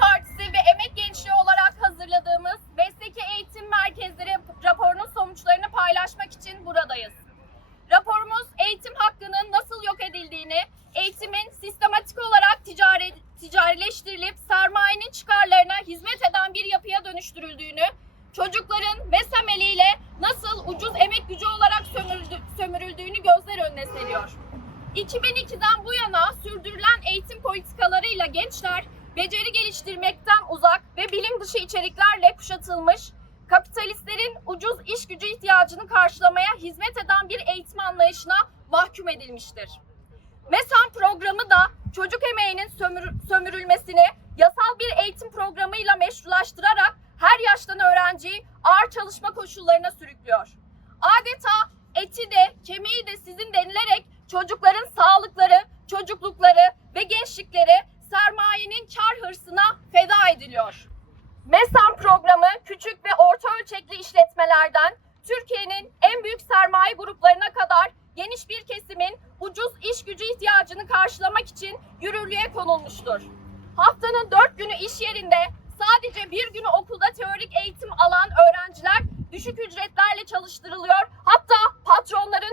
Partisi ve Emek Gençliği olarak hazırladığımız Mesleki Eğitim Merkezleri raporunun sonuçlarını paylaşmak için buradayız. Raporumuz eğitim hakkının nasıl yok edildiğini, eğitimin sistematik olarak ticari, ticarileştirilip sermayenin çıkarlarına hizmet eden bir yapıya dönüştürüldüğünü, çocukların mesemeliyle nasıl ucuz emek gücü olarak sömürüldü, sömürüldüğünü gözler önüne seriyor. 2002'den bu yana sürdürülen eğitim politikalarıyla gençler beceri geliştirmekten uzak ve bilim dışı içeriklerle kuşatılmış, kapitalistlerin ucuz iş gücü ihtiyacını karşılamaya hizmet eden bir eğitim anlayışına mahkum edilmiştir. MESAM programı da çocuk emeğinin sömür sömürülmesini yasal bir eğitim programıyla meşrulaştırarak her yaştan öğrenciyi ağır çalışma koşullarına sürüklüyor. Adeta eti de kemiği de sizin denilerek çocukları küçük ve orta ölçekli işletmelerden Türkiye'nin en büyük sermaye gruplarına kadar geniş bir kesimin ucuz iş gücü ihtiyacını karşılamak için yürürlüğe konulmuştur. Haftanın dört günü iş yerinde sadece bir günü okulda teorik eğitim alan öğrenciler düşük ücretlerle çalıştırılıyor. Hatta patronları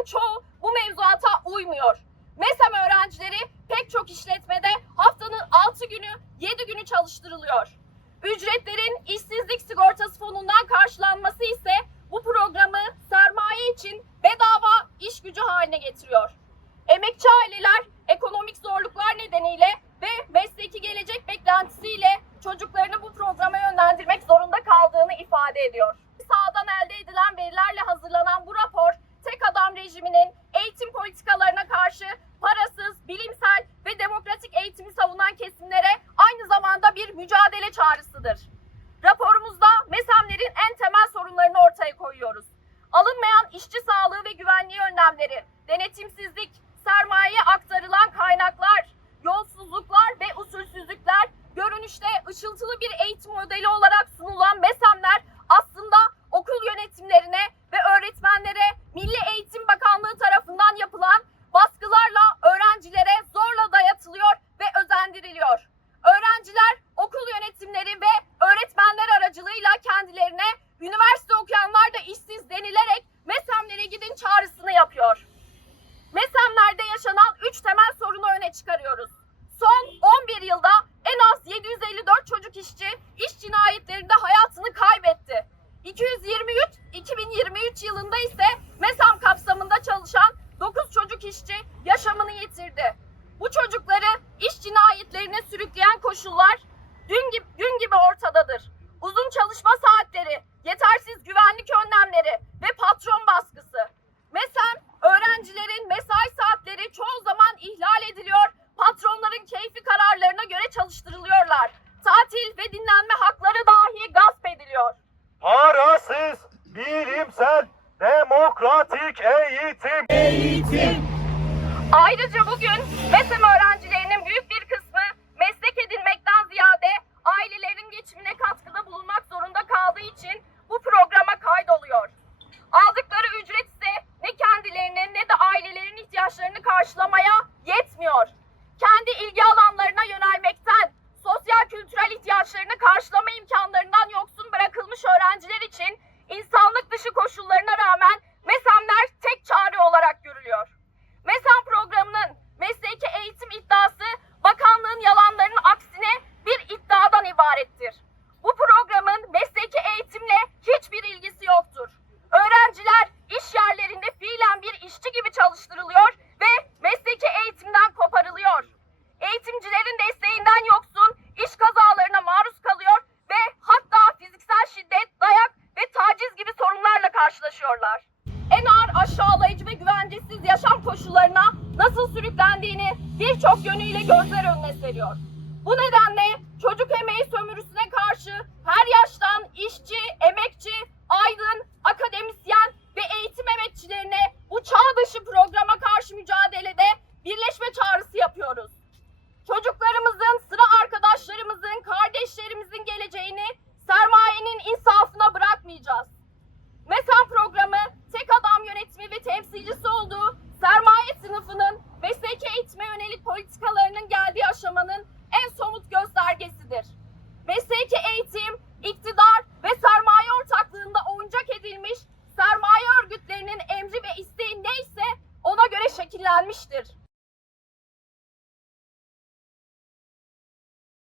Ayrıca bugün MESEM öğrenci yönüyle gözler önüne seriyor. Bu nedenle çocuk emeği sömürüsüne karşı her yaş belirlenmiştir.